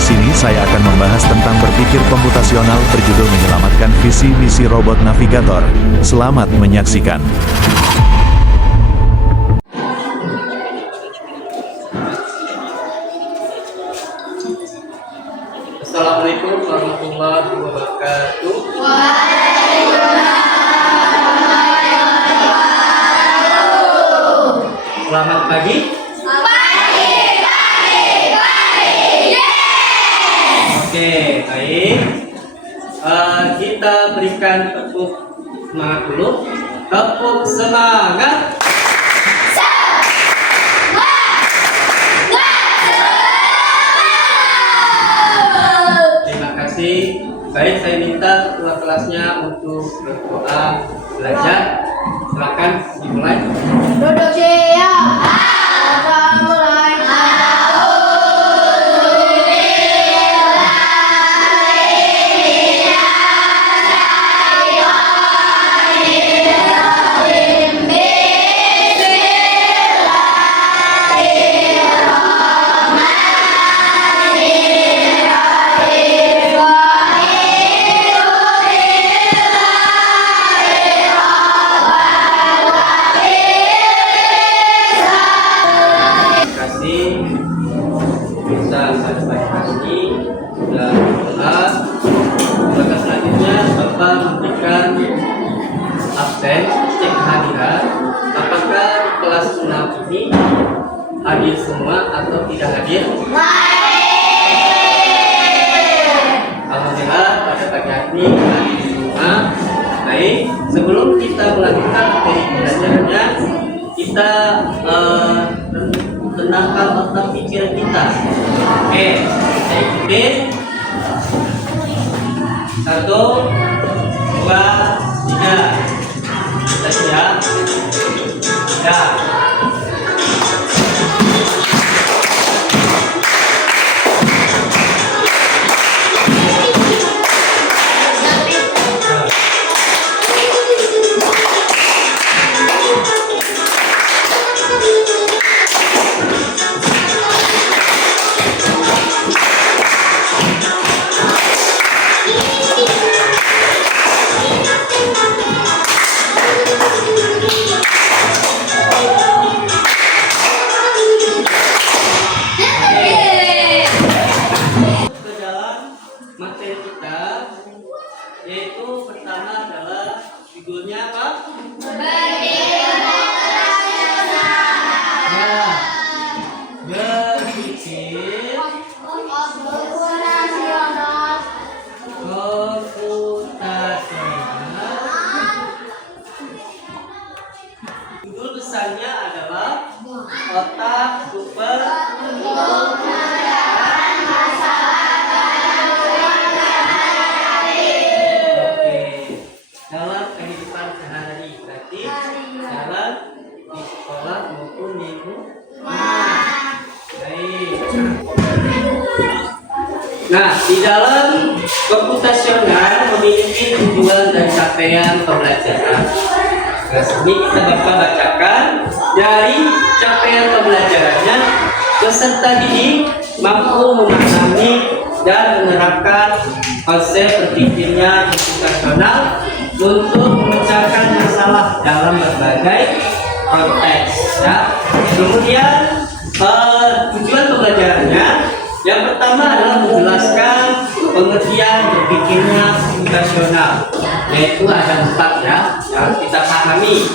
Di sini saya akan membahas tentang berpikir komputasional berjudul menyelamatkan visi misi robot navigator. Selamat menyaksikan. Assalamualaikum warahmatullahi wabarakatuh. Selamat pagi. Oke, baik. Kita berikan tepuk semangat dulu. Tepuk semangat. Terima kasih. Baik, saya minta ketua kelasnya untuk berdoa belajar. Silakan dimulai. Duduk siap. Kita mulai. Bisa pada pagi hari ini sudah kelas. Maka selanjutnya Bapak memberikan absen cek kehadiran. Apakah di kelas 6 ini hadir semua atau tidak hadir? Alhamdulillah pada pagi hari ini hadir semua. Baik, sebelum kita melanjutkan materi pelajarannya, kita tenangkan otak pikiran kita. Oke, saya ikutin. 1, 2, 3. Kita siap. Ya. Materi kita, yaitu pertama adalah judulnya apa? Ya, berpikir komputasional. Judul besarnya adalah otak super. Dalam kehidupan sehari-hari, berarti dalam di sekolah maupun di rumah. Baik. Nah, di dalam komputasional memiliki tujuan dan capaian pembelajaran. Nah, ini kita bakal bacakan dari capaian pembelajarannya. Peserta didik mampu memahami dan menerapkan konsep berpikirnya komputasional untuk memecahkan masalah dalam berbagai konteks. Ya. Kemudian tujuan pembelajarannya yang pertama adalah menjelaskan pengertian berpikirnya komputasional, yaitu ada 4 ya yang kita pahami.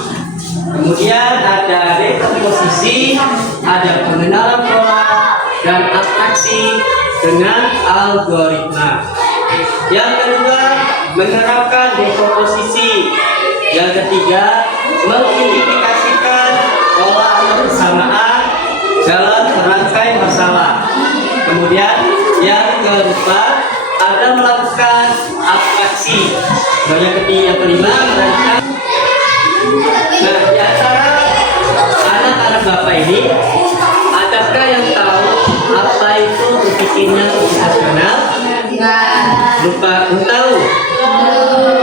Kemudian ada dekomposisi, ada pengenalan pola dan abstraksi dengan algoritma. Yang kedua, menerapkan dekomposisi. Yang ketiga, mengidentifikasikan pola atau persamaan dalam merangkai masalah. Kemudian yang keempat, ada melakukan abstraksi. Yang kelima, merancang. Nah, di antara anak-anak Bapak ini, adakah yang tahu apa itu berpikirnya komputasional? Lupa, belum tahu?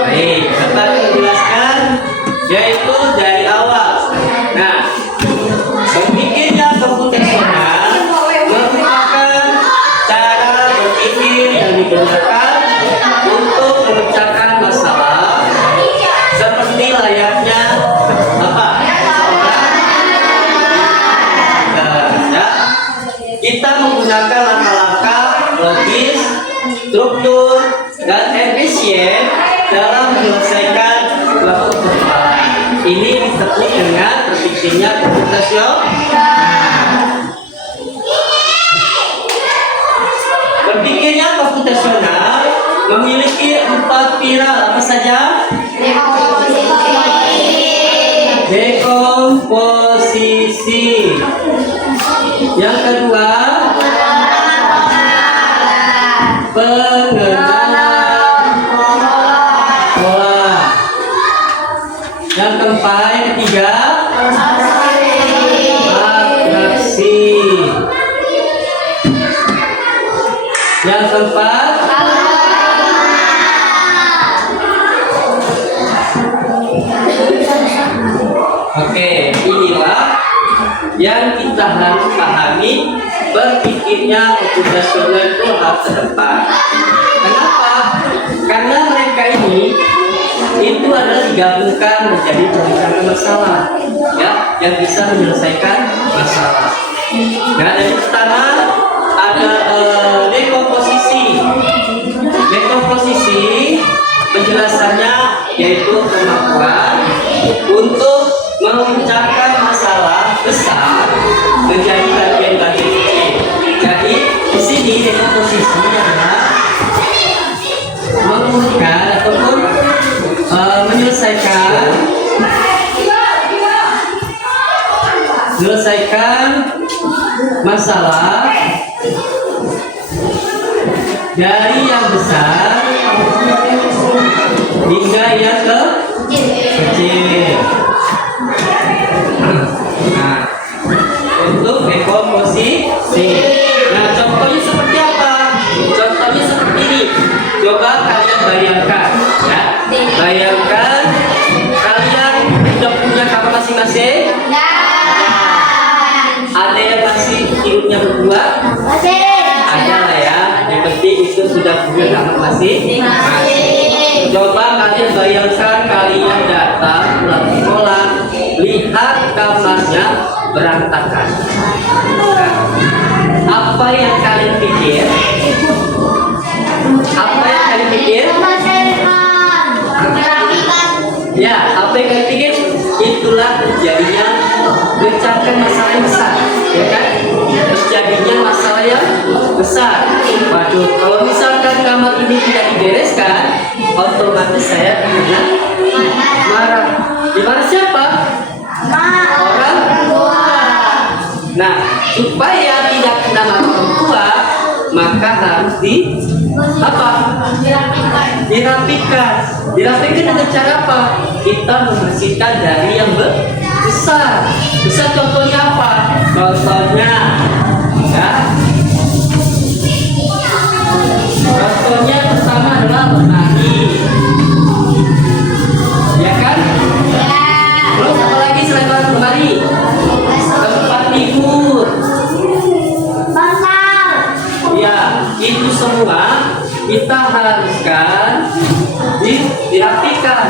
Baik, Bapak akan menjelaskan, yaitu dari awal. Nah, berpikirnya komputasional merupakan cara berpikir struktur dan efisien dalam menyelesaikan suatu persoalan. Ini disebut dengan berpikirnya komputasional. Berpikirnya komputasional memiliki 4 pilar apa saja? Dekomposisi. Yang kedua, pengenalan pola. Yang keempat, yang ketiga, atraksi. Yang keempat, oke, inilah yang kita harus pahami. Berpikirnya komputasional itu harus ke depan. Kenapa? Karena mereka ini itu adalah digabungkan menjadi penyelesaian masalah, ya, yang bisa menyelesaikan masalah. Nah, dari pertama ada dekomposisi. Dekomposisi penjelasannya yaitu kemampuan untuk memecahkan masalah besar menjadi bagian-bagian kecil. Jadi di sini dekomposisi adalah mengumpulkan ataupun menyelesaikan masalah dari yang besar hingga yang kecil. Nah, untuk dekomposisi. Nah, contohnya seperti apa? Contohnya seperti ini. Coba kalian bayangkan, ya. Bayangkan kalian sudah punya kamar masing-masing. Ada yang masih tidurnya berdua? Ada lah ya. Yang penting itu sudah punya kamar masing-masing. Coba kalian bayangkan kalian datang pulang sekolah, lihat kamarnya berantakan. Nah, apa yang kalian pikir? Apa yang kalian pikir? Ya, apa yang kalian pikir? Itulah terjadinya memecahkan masalah yang besar, ya kan? Terjadinya masalah yang besar. Waduh, kalau misalkan kamar ini tidak dibereskan, otomatis saya kena marah. Dimana siapa? Orang tua. Nah, supaya tidak kena marah orang tua, maka harus dirapikan. Dirapikan dengan cara apa? Kita membersihkan dari yang besar. Besar contohnya apa? Contohnya, ya. Contohnya pertama adalah lemari, ya kan? Terus apa lagi selain lemari? Tempat tidur. Ya, itu semua kita haruskan dirapikan.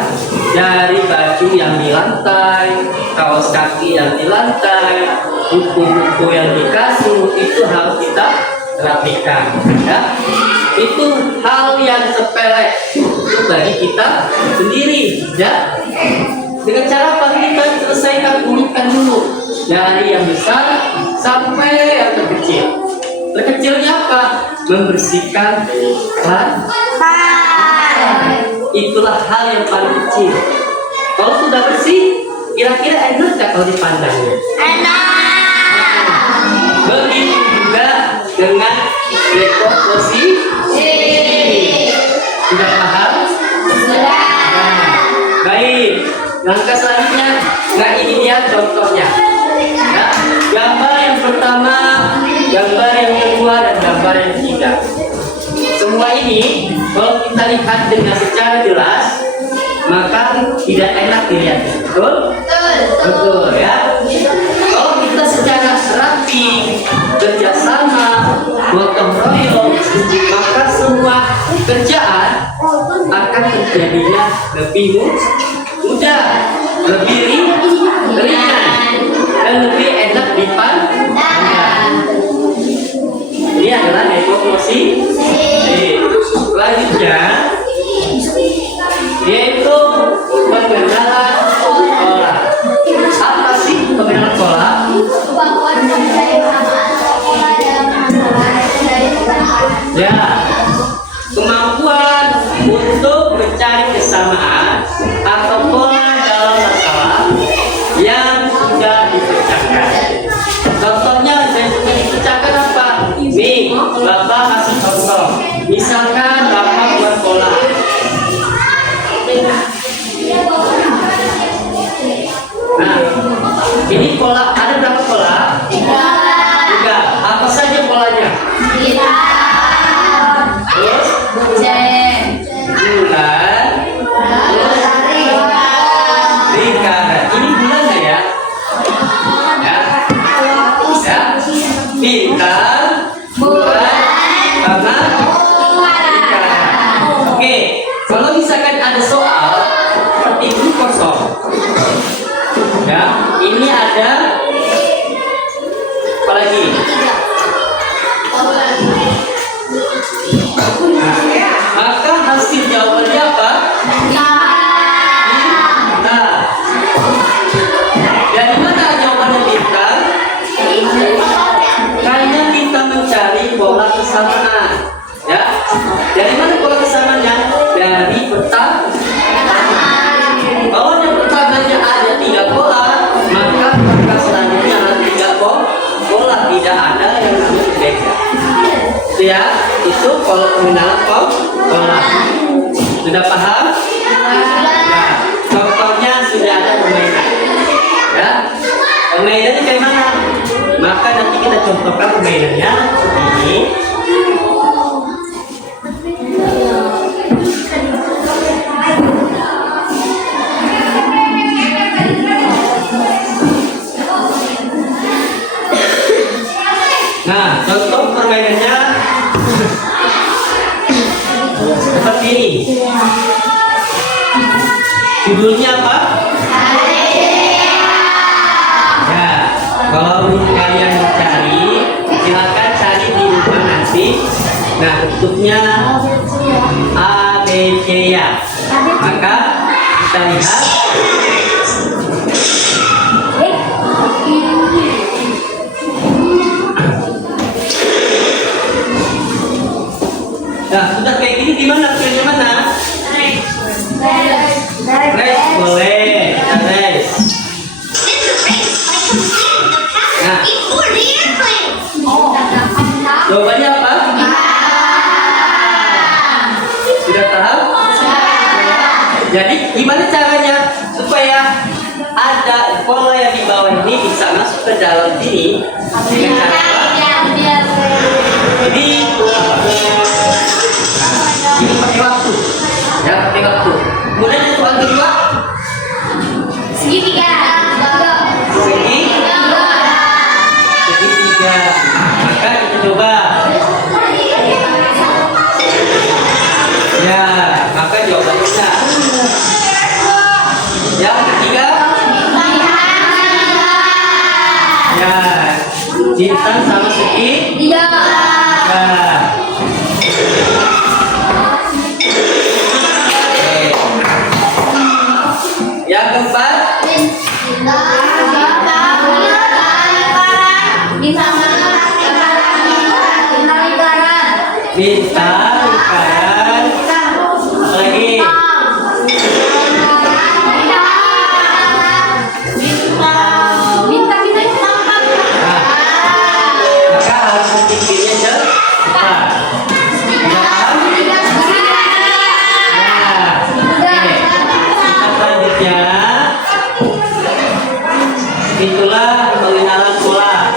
Dari baju yang di lantai, kaos kaki yang di lantai, buku-buku yang di kasur, itu harus kita rapikan, ya. Itu hal yang sepele itu bagi kita sendiri, ya. Dengan cara apa? Kita selesaikan, pulihkan dulu dari yang besar sampai yang terkecil. Terkecilnya apa? Membersihkan lantai. Itulah hal yang paling kecil. Kalau sudah bersih, kira-kira enak nggak kalau dipandangnya? Enak. Begitu juga dengan dekomposisi. Sudah paham? Sudah. Baik. Langkah selanjutnya, nah ini dia contohnya. Ya, gambar yang pertama, gambar yang kedua, dan gambar yang ketiga. Semua ini kalau kita lihat dengan secara jelas, maka tidak enak dilihatnya. Betul? Betul ya. Kalau kita secara rapi, kerjasama, gotong royong, maka semua kerjaan akan terjadinya lebih mudah, lebih ringan, dan lebih enak dipandang. Ini adalah dekomposisi. Ya, kemampuan untuk mencari kesamaan atau pola dalam masalah yang sudah dipecahkan. Contohnya yang sudah dipecahkan apa? Nih, Bapak kasih contoh. Misalkan Bapak buat pola. Nah, ini pola, ada berapa pola? Tiga. Apa saja polanya? Terus bulan, lingkaran. Ini bulan nggak ya? Ya, bintang, bulan, sama lingkaran. Oke, kalau misalkan ada soal seperti ini kosong, ya, ini ada apa lagi? Maka hasil jawabannya apa? Bintang. Dari mana jawabannya bintang? Karena kita mencari pola kesamaan. Ya, dari mana pola kesamaannya? Dari peta. Kalau yang pertamanya ada 3 pola, maka peta selanjutnya ada 3 pola. Tidak ada yang namanya berbeda. Ya, itu pola pengenalan pola. Sudah paham? Ya, contohnya sudah ada permainan. Ya, permainannya kayak mana? Maka nanti kita contohkan permainannya seperti ini. Nah, contoh permainannya seperti ini. Judulnya apa? Ya, kalau kalian mau cari, silakan cari di rumah nanti. Nah, bentuknya A, B, C, ya. Maka kita lihat. Nah, sudah kayak gini gimana? Pilih mana? Race boleh, race. Nah, jawabannya apa? Sudah paham? Jadi gimana caranya supaya ada pola yang di bawah ini bisa masuk ke dalam sini dengan cara apa? Ini pakai waktu, ya pakai waktu. Kemudian yang soal kedua, segitiga. Maka kita coba. Ya, maka jawabannya benar. Yang ketiga, ya, bintang sama segitiga. Ya. Yang keempat, bintang, lingkaran, lagi. Maka harus tingginya cepat. Itulah pengenalan pola.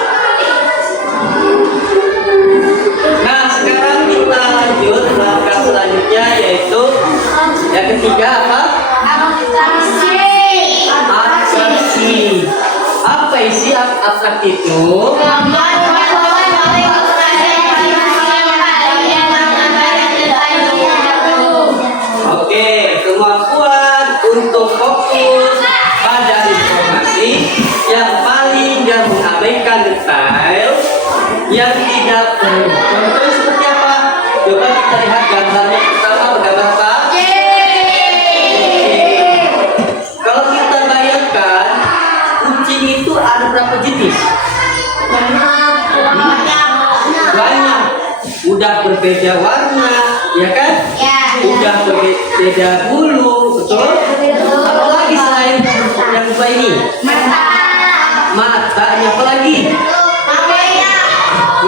Nah, sekarang kita lanjut langkah selanjutnya, yaitu yang ketiga apa? Abstraksi. Apa isi abstraksi itu? Oke, kemampuan untuk fokus pada informasi yang paling dan mengabaikan detail yang tidak perlu. Contohnya seperti apa? Coba kita lihat gambarnya pertama, bergambar apa? Kalau kita bayangkan, kucing itu ada berapa jenis? Banyak. Udah berbeda. berbeda warna, ya kan? Ya. Udah berbeda bulu, betul? Apalagi selain yang dua ini? Matanya, apalagi?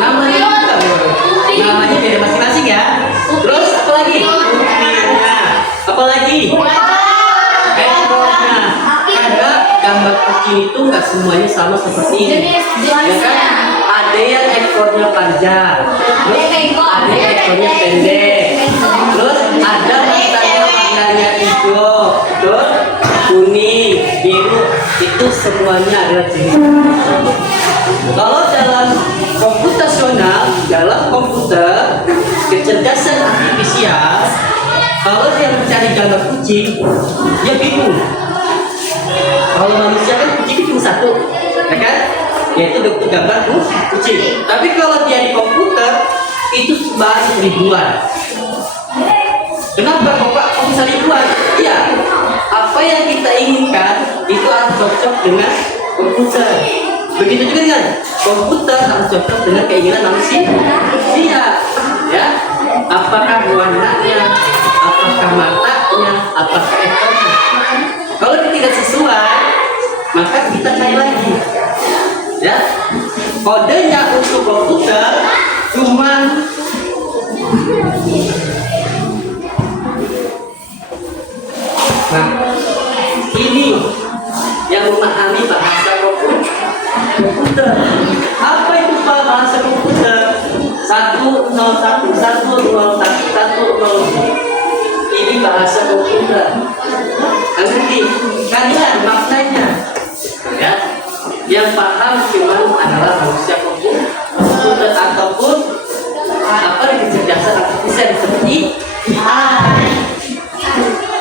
Namanya juga boleh. Namanya beda masing-masing ya. Terus apalagi? Kupingnya. Apalagi? Ekornya. Karena gambar kucing itu nggak semuanya sama seperti ini. Ya kan? Ada yang ekornya panjang, terus ada yang ekornya pendek, terus ada matanya warnanya hijau, terus kuning, biru, itu semuanya adalah jenis. Kalau dalam komputasional, dalam komputer, kecerdasan artifisial, kalau dia mencari gambar kucing, dia bingung. Kalau manusia kan kucing cuma satu, ya kan? Yaitu bentuk gambar kucing. Tapi kalau dia di komputer, itu banyak ribuan. Kenapa kok bisa ribuan? Iya, apa yang kita inginkan itu harus cocok dengan komputer. Begitu juga dengan komputer harus cocok dengan keinginan manusia. Ya, apakah warnanya, apakah matanya, apakah ekornya. Kalau tidak sesuai, maka kita cari lagi. Ya, kodenya untuk komputer cuman ini yang memahami bahasa komputer. Apa itu bahasa komputer? 101 ini bahasa komputer. Nanti kalian maknanya, ya. Yang paham cuma adalah manusia komputer ataupun apa kecerdasan artifisial seperti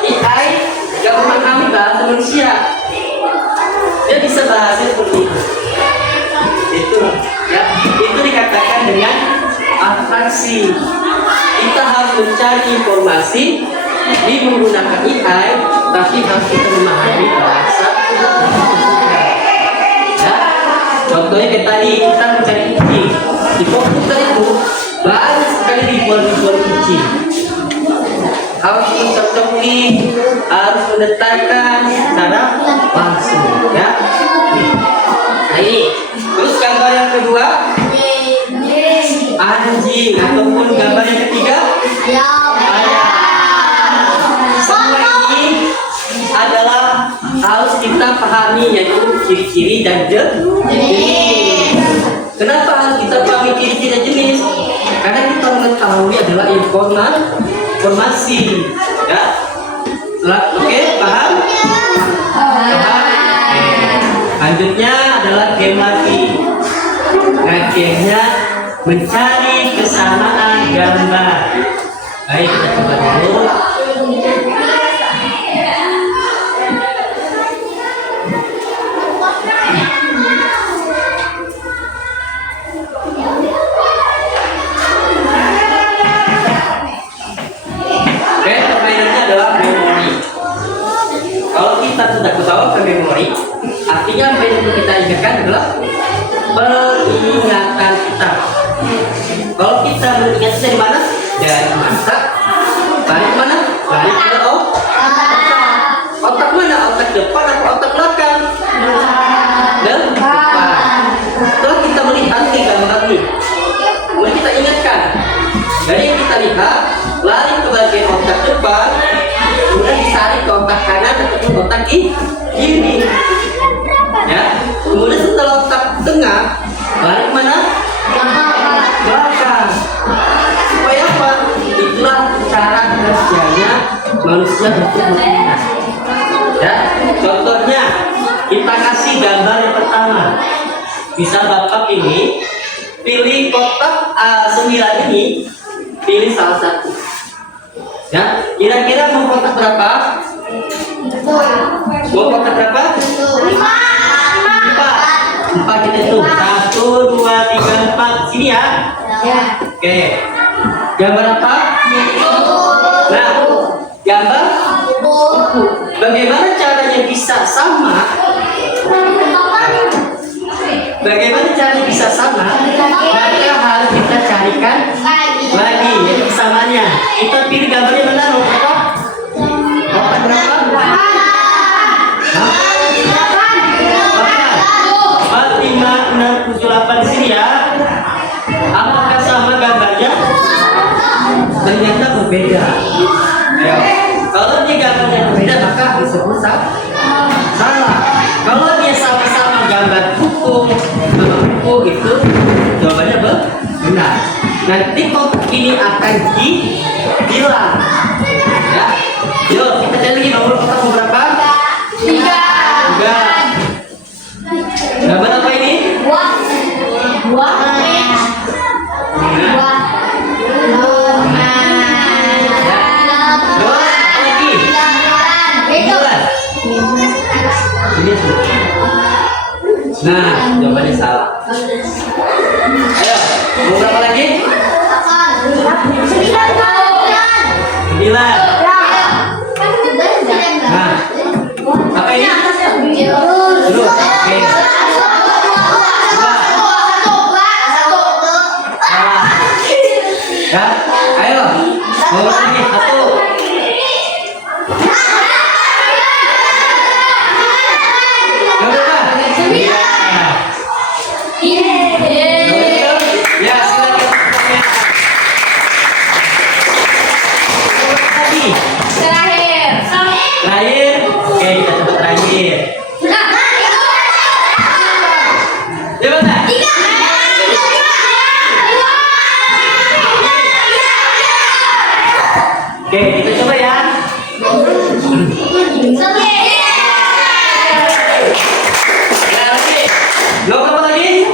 AI yang memahami bahasa manusia. Dia bisa bahasa seperti itu, ya. Itu dikatakan dengan abstraksi. Kita harus mencari informasi di menggunakan AI, tapi harus kita memahami bahasa. Contohnya kayak tadi kita mencari kucing di komputer itu banyak sekali ribuan kucing. Harus mencocoki, harus mendetakkan secara langsung, ya. Nah ini, terus gambar yang kedua anjing ataupun gambar yang ketiga ayam. Semua ini adalah harus kita pahami, yaitu ciri-ciri dan jenis. Kenapa harus kita pahami ciri-ciri dan jenis? Karena kita mengetahui adalah informasi, ya. Oke, paham? Lanjutnya adalah game lagi. Nah, gamenya mencari kesamaan gambar. Baik, kita coba dulu. Sudah kebawa ke memori, artinya apa yang perlu kita ingatkan adalah peringatan kita. Kalau kita mengingat dari mana? Dari mata. Balik mana? Balik ke otak mana? Otak depan atau otak belakang? Depan. Setelah kita melihat di gambar ini, kemudian kita ingatkan. Dari yang kita lihat, lari ke bagian otak depan, kemudian ditarik ke otak kanan ataupun otak kiri, ya. Kemudian setelah otak tengah, balik mana? Belakang. Supaya apa? Itulah cara kerjanya manusia untuk mengingat. Ya, contohnya kita kasih gambar yang pertama. Bisa Bapak pilih kotak A9 ini, pilih salah satu. Ya, kira-kira mau kotak berapa? Mau kotak berapa? 4 kita itu 1, 2, 3, 4 sini ya. Oke. Gambar apa? Nah, gambar buku. Bagaimana caranya bisa sama? Bagaimana caranya bisa sama? Maka harus kita carikan lagi, ya. kita pilih gambarnya mana? Nomor berapa? Nomor berapa? Hah? 4, 5, 6, 7, 8 di sini ya. Apakah sama gambarnya? Ternyata berbeda. Ayo. Kalau dia gambarnya berbeda maka disebut salah. Kalau dia sama-sama gambar hukum itu jawabannya benar. Nanti kotak ini akan dibilang. Ya. Yuk kita cari lagi nomor kotak berapa? 3. Gambar apa ini? Nah, jawabannya salah. Ayo, mau berapa lagi? 9. Nah, apa ini? Terus, oke. Ya, ayo, mau berapa lagi? 1. Ya, silakan. Terakhir. Oke, kita coba terakhir. Ya, mana? Oke, kita coba ya. Ya, lagi. Lo apa lagi?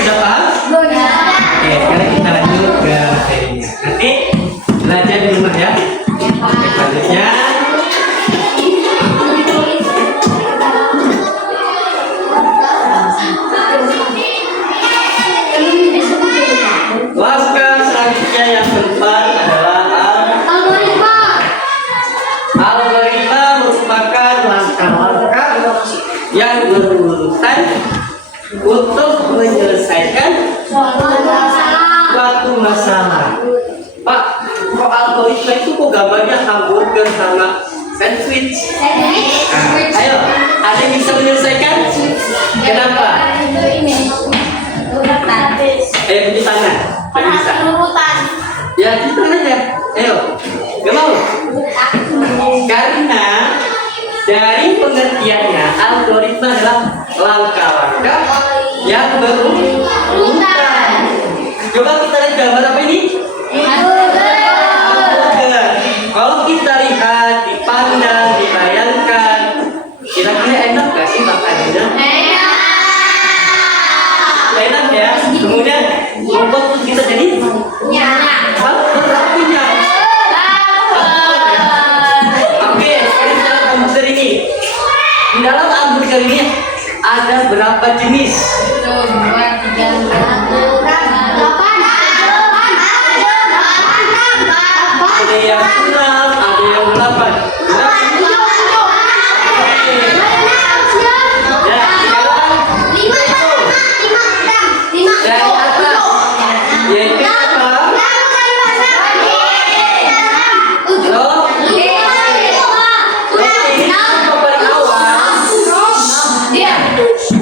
Sudah paham? Oke, sekarang kita lanjut ke materinya. Nanti belajar di rumah ya. Selanjutnya langkah selanjutnya yang keempat adalah algoritma merupakan langkah-langkah yang berurutan untuk menyelesaikan suatu masalah. Pak, kok algoritma itu kok gambarnya hamburger sama sandwich? Nah, ayo, ada yang bisa menyelesaikan? Kenapa? Ayo tunjuk tangan. Ada bisa? Ya, tunjuk tangan aja. Ayo, gak mau? Karena dari pengertiannya algoritma adalah langkah-langkah yang berurutan. Coba kita lihat gambar apa ini? Hamburger. Kalau kita lihat, dipandang, dibayangkan, kira-kira enak gak sih makanannya? Enak ya. Kemudian membuat kita jadi punya. Oke, sekarang kita lihat hamburger ini. Di dalam hamburger ini ada berapa jenis? 1, 2, 3, 4, 5, 6, 7, 8. Ada yang 6, ada yang 8. Ya, sekarang dari atas yaitu apa?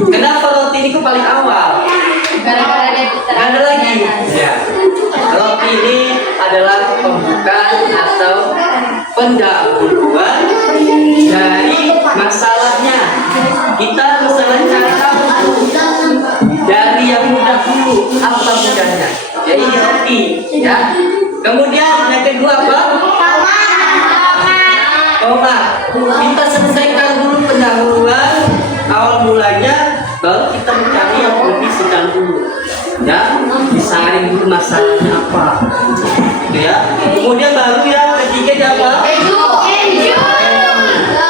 Kenapa roti ini ke paling awal? Gara-gara dia Gak ada lagi. Ya. Roti ini adalah pembukaan atau pendahuluan dari masalahnya. Kita masalahnya cari tahu dari yang mudah dulu. Apa mudahnya? Ya ini roti. Ya. Kemudian yang kedua apa? Tomat. Kita selesaikan dulu pendahuluan awal mulanya, baru kita mencari yang lebih sedang dulu. Ya, disaring dulu masalahnya apa. Gitu ya. Kemudian baru yang ketiga dia apa?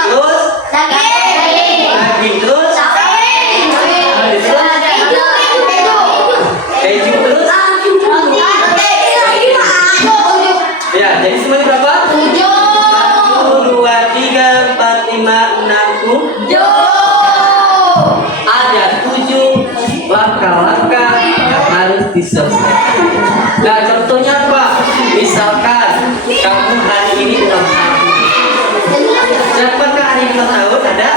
Terus daging terus diselesaikan. Nah, contohnya apa? Misalkan kamu hari ini ulang tahun. Siapakah hari ini ulang tahun? Ada?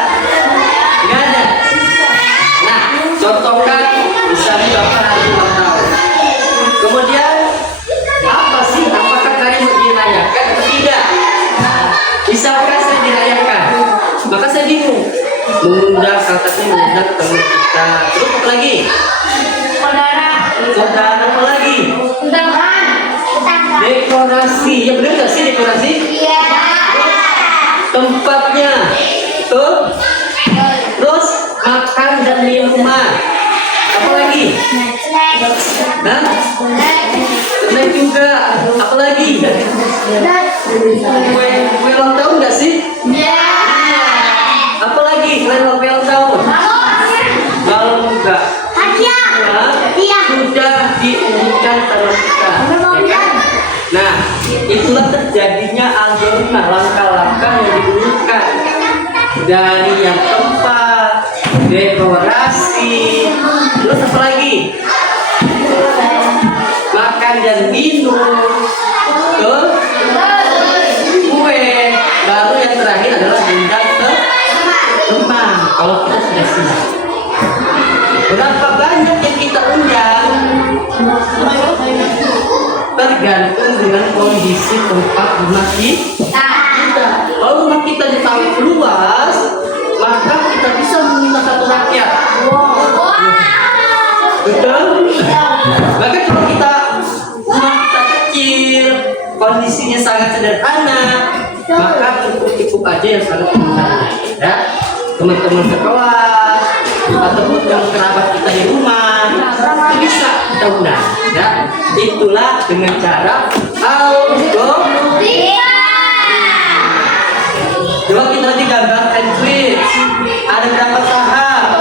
Nggak ada. Nah, contohkan misalnya Bapak hari ini ulang tahun. Kemudian apa sih? Apakah kalian dirayakan atau tidak? Misalkan saya dirayakan, maka saya bingung. Mengundang mengundang teman kita. Terus apa lagi? Saudara apa lagi? Dekorasi. Ya benar nggak sih dekorasi? Tempatnya. Tuh. Terus makan dan minuman. Apa lagi? Nah, snack juga. Apa lagi? Kue ulang tahun nggak sih? Apa lagi selain kue ulang tahun? Balon juga. Sudah diumumkan sama kita. Nah, itulah terjadinya algoritma langkah-langkah yang diumumkan dari yang tempat, dekorasi, terus apa lagi? Makan dan minum, terus kue, baru yang terakhir adalah undang ke teman. Kalau kita sudah siap, berapa banyak yang kita undang tergantung dengan kondisi tempat rumah kita. Kalau rumah kita di paling luas, maka kita bisa meminta satu rakyat. Betul? Maka kalau kita rumah kita kecil, kondisinya sangat sederhana, maka cukup aja yang sangat sederhana. Ya, teman-teman sekelas ataupun yang kerabat kita di rumah bisa kita undang. Ya, itulah dengan cara algoritma. Coba kita digambarkan tweet. Ada berapa tahap?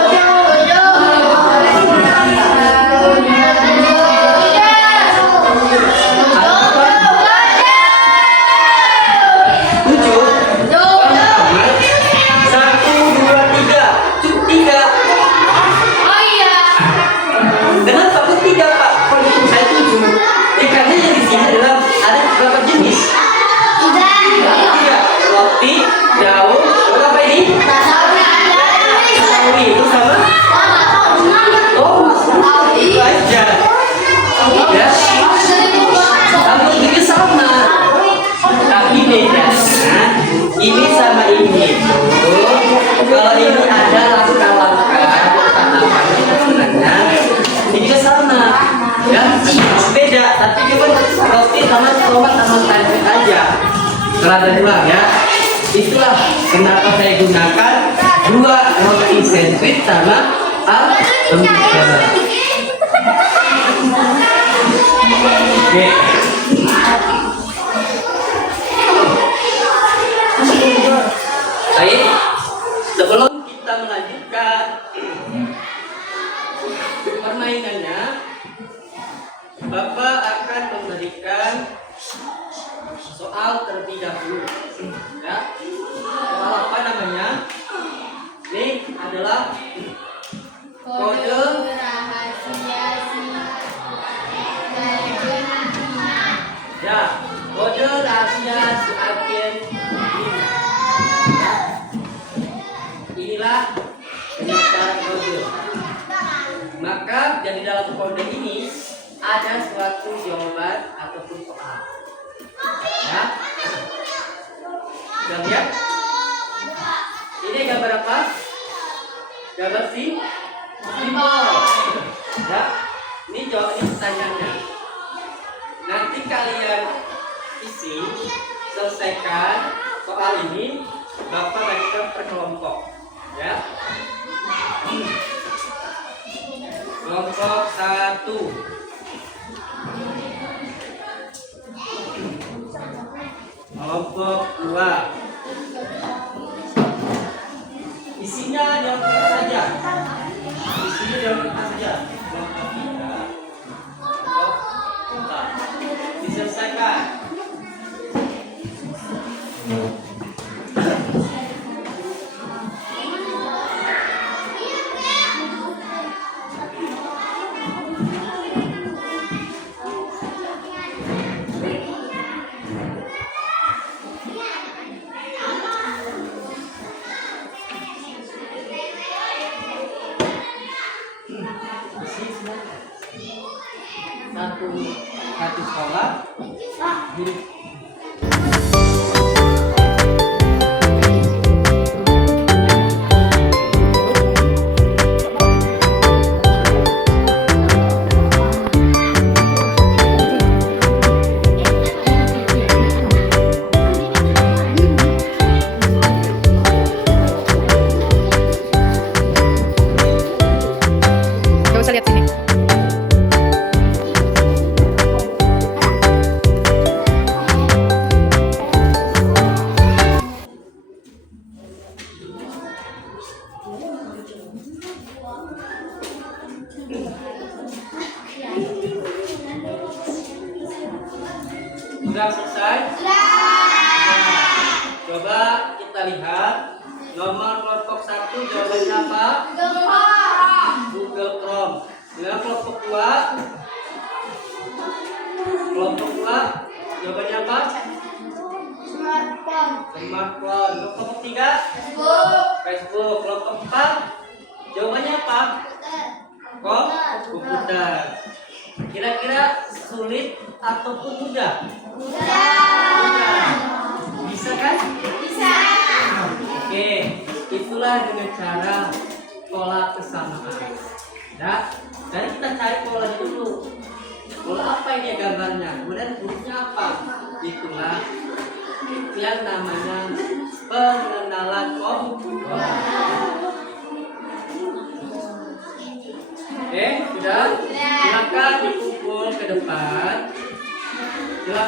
Daun, berapa ini? Sawi, itu sama? Oh, itu aja. Ya, kamu juga sama. Tapi beda. Nah, ini sama ini. Kalau ini ada langkah-langkah sebenarnya, ini juga sama. Ya, beda. Tapi cuma roti sama tomat sama tempe aja. Kalau ada dua ya. Itulah kenapa saya gunakan dua roti sandwich sama hamburger. Oke. Baik, sebelum kita melanjutkan permainannya, Bapak akan memberikan soal terlebih dahulu. Ya, soal apa namanya? Ini adalah kode ya, kode rahasia si agen. Inilah penyesuaian kode. Maka dari dalam kode ini ada suatu jawaban ataupun soal. Ya, sudah lihat? Ini gambar apa? Gambar simbol. Ya, ini jawabannya pertanyaannya. Nanti kalian isi, selesaikan soal ini. Bapak bagikan per kelompok. Ya. Kelompok 1. Kelompok 2. Isinya jawab kita saja. Isinya jawab kita saja. Kelompok 3. Kelompok 4. Diselesaikan. satu sekolah guru. Gak usah lihat sini. Sudah selesai? Coba kita lihat nomor kelompok 1 jawabannya apa? Google Chrome. Nah, kelompok 2 jawabannya apa? Smartphone. Kelompok 3 Facebook. Kelompok 4 jawabannya apa? Komputer. Kira-kira sulit ataupun mudah? Mudah. Bisa kan? Oke, itulah dengan cara pola kesamaan. Ya, dari kita cari pola dulu. Pola apa ini gambarnya? Kemudian hurufnya apa? Itulah yang namanya pengenalan pola. Oke, sudah? Silakan dikumpul ke depan. Sudah?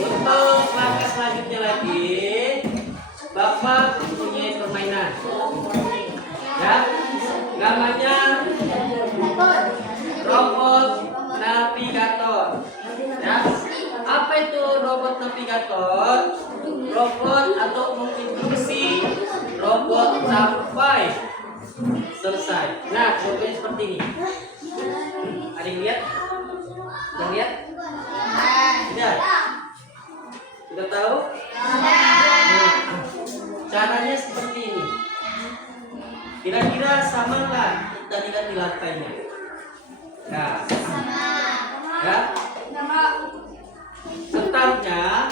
Untuk langkah selanjutnya lagi, Bapak mempunyai permainan. Ya, namanya robot navigator. Ya, apa itu robot navigator? Robot atau menginstruksi robot sampai selesai. Nah, contohnya seperti ini. Ada yang lihat? Yang lihat? Tidak. Sudah tahu? Nah, caranya seperti ini. Kira-kira sama nggak kita lihat di lantainya? Nah, ya. Startnya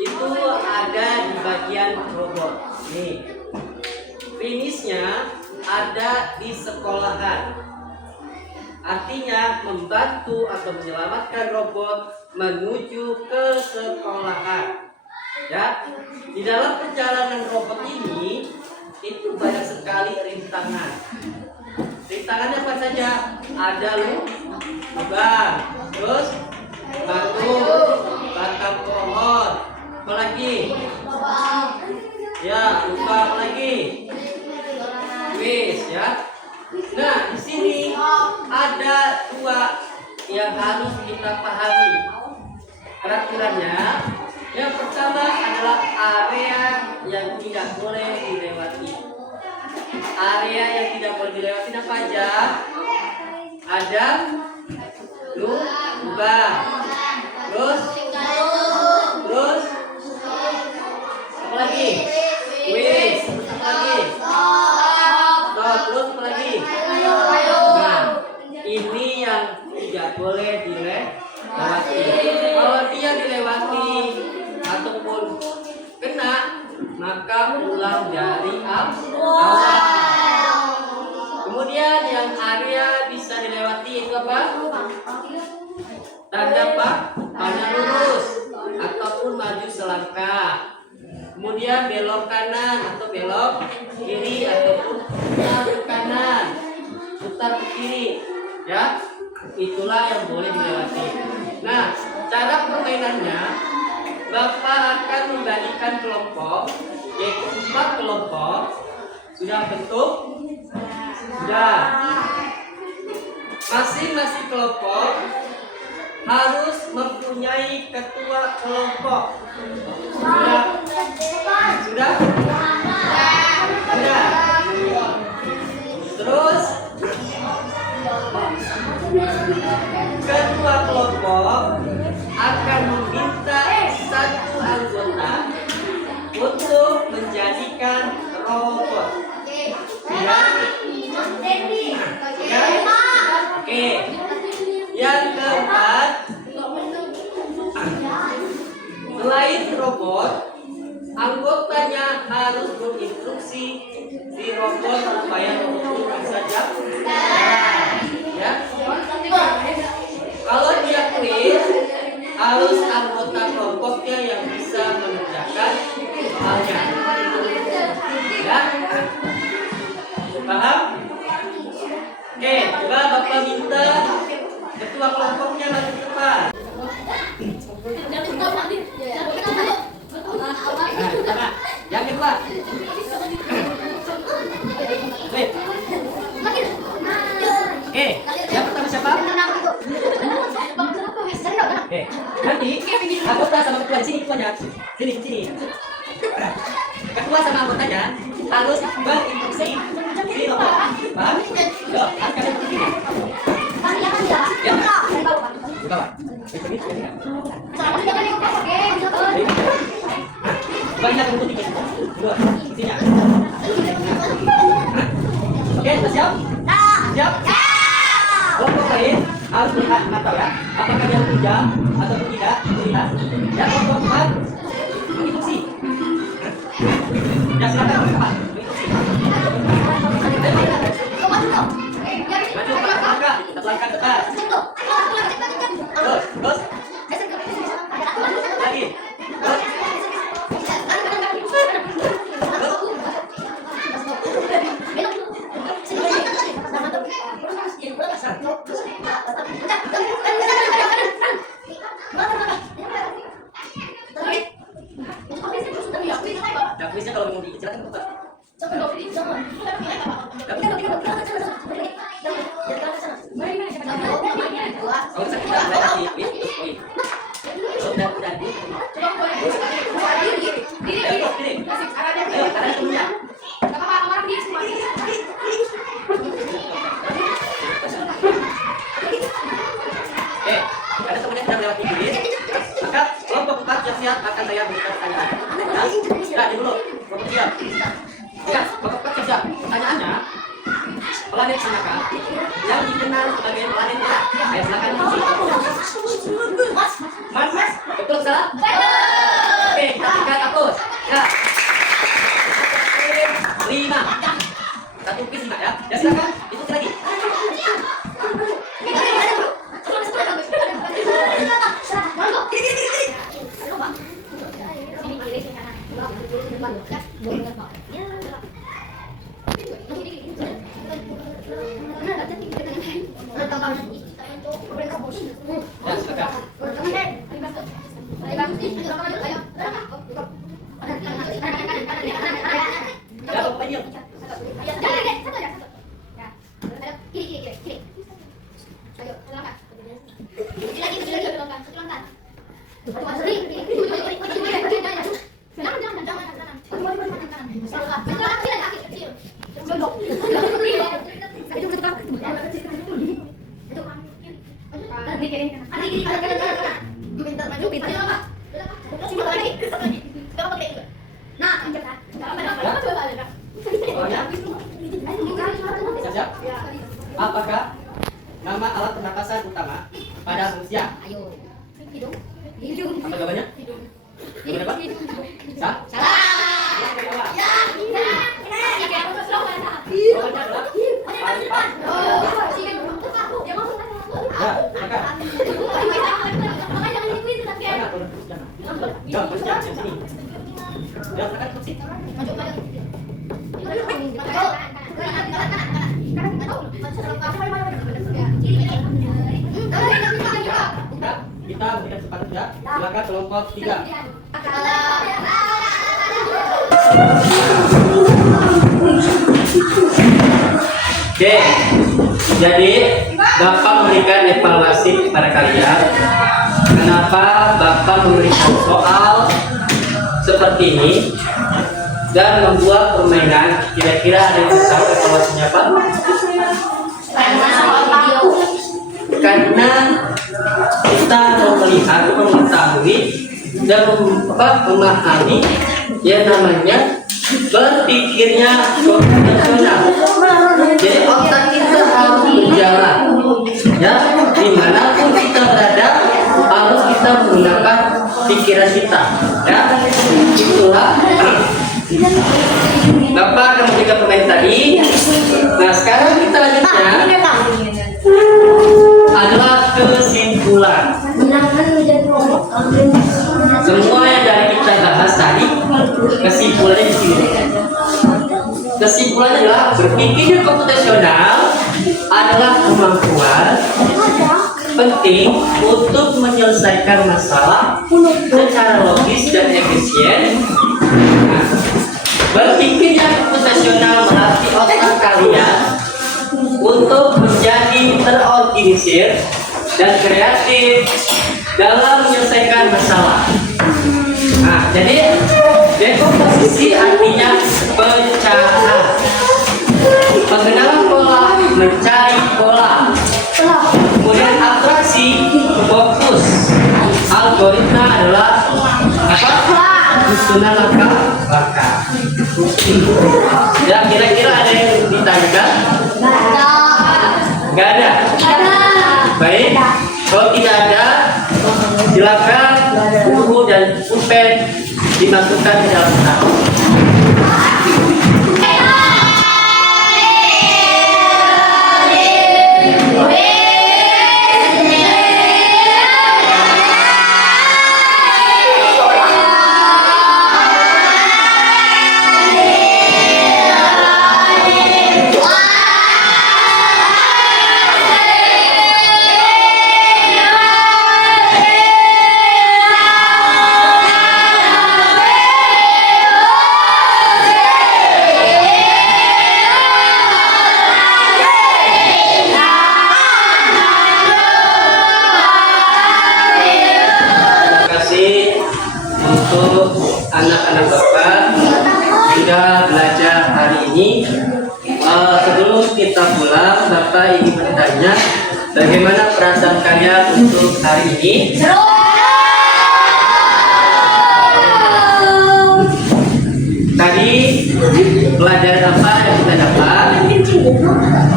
itu ada di bagian robot. Nih, finishnya ada di sekolahan. Artinya membantu atau menyelamatkan robot menuju ke sekolahan. Ya, di dalam perjalanan robot ini itu banyak sekali rintangan. Rintangannya apa saja? Ada lubang, terus batu, batang pohon, apalagi? Ya, lubang lagi. Wis ya. Nah, di sini ada dua yang harus kita pahami peraturannya. Yang pertama adalah area yang tidak boleh dilewati. Area yang tidak boleh dilewati apa aja? Ada lubang, terus apa lagi? Wis, apa lagi? Terus apa lagi? Nah, ini yang tidak boleh dilewati. Kalau dia dilewati ataupun kena, maka ulang dari awal. Kemudian yang area bisa dilewati itu apa? Tanda apa? Tanda lurus ataupun maju selangkah. Kemudian belok kanan atau belok kiri ataupun putar ke kanan, putar ke kiri. Ya, itulah yang boleh dilewati. Nah, cara permainannya, Bapak akan membagikan kelompok, yaitu 4 kelompok. Sudah bentuk? Sudah. Masing-masing kelompok harus mempunyai ketua kelompok. Sudah? Sudah? Sudah. Terus ketua kelompok akan meminta satu anggota untuk menjadikan robot. Ya? Ya? Oke. Yang keempat, selain robot, anggotanya harus menginstruksi si robot supaya robot bisa jalan. Ya. Kalau dia clear, harus anggota kelompoknya yang bisa mengerjakan halnya. Ya. Paham? Oke, coba Bapak minta ketua kelompoknya maju ke depan. Nah, yang kedua. Yang pertama siapa? Nanti anggota sama ketua di sini ketuanya. Sini. Ketua sama anggotanya harus berinstruksi si robot. Paham? Yo, kalian begini. Ya. Bawa. Banyak untuk tiga. Dua. Isinya. Oke, siap? Siap? Kelompok lain harus melihat atau ya, apakah dia bekerja ataupun tidak, lihat. Ya, kelompok empat instruksi. Ya, silakan teman-teman. Maju langkah, satu langkah depan. Terus. Lagi. Terus. Kuisnya kalau mau dikecilkan bukan. Ada temannya sedang lewat Inggris, maka kelompok 4 siap akan saya berikan pertanyaan. Ya, dulu. Siap. Ya, kelompok 4 siap. Pertanyaannya, planet manakah yang dikenal sebagai planet merah? Ayo silakan. Mars. Betul salah? Oke, kita tinggal hapus. Ya. 5. Satu pis 5 ya. Ya silakan. Ikuti lagi. Apakah nama alat pernapasan utama pada manusia? Apa jawabannya? Jawabannya apa? Salah. Kita berikan kesempatan ya. Silakan kelompok 3. Oke. Jadi Bapak memberikan evaluasi kepada kalian. Kenapa Bapak memberikan soal seperti ini dan membuat permainan? Kira-kira ada yang tahu evaluasinya Pak? Karena kita mau melihat, mengetahui dan memahami yang namanya berpikirnya komputasional. Jadi otak kita harus berjalan, ya, dimanapun kita berada harus kita menggunakan pikiran kita, ya. Itulah Bapak akan memberikan permainan tadi. Nah sekarang kita lanjutnya adalah kesimpulan. Semua yang dari kita bahas tadi, kesimpulannya di sini. Kesimpulannya adalah berpikir komputasional adalah kemampuan penting untuk menyelesaikan masalah secara logis dan efisien. Nah, berpikir yang komputasional berarti otak kalian untuk menjadi terorganisir dan kreatif dalam menyelesaikan masalah. Nah, jadi dekomposisi artinya pencerahan, pengenalan pola, mencari pola, kemudian atraksi, fokus, algoritma adalah apa? Susunan langkah-langkah. Ya, kira-kira ada yang ditanyakan? Nggak ada. Baik, kalau tidak ada, silakan buku dan pulpen dimasukkan ke dalam tas. Untuk anak-anak Bapak sudah belajar hari ini. Sebelum kita pulang, Bapak ingin bertanya, bagaimana perasaan kalian untuk hari ini? Tadi belajar apa yang kita dapat?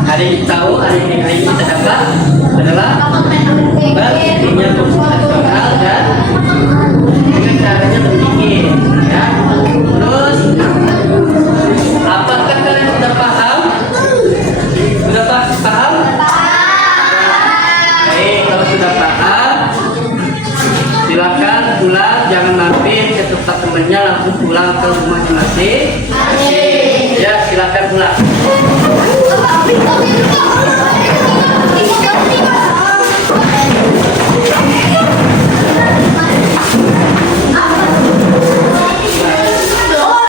Ada yang tahu, ada yang kita dapat adalah berpikirnya komputasional.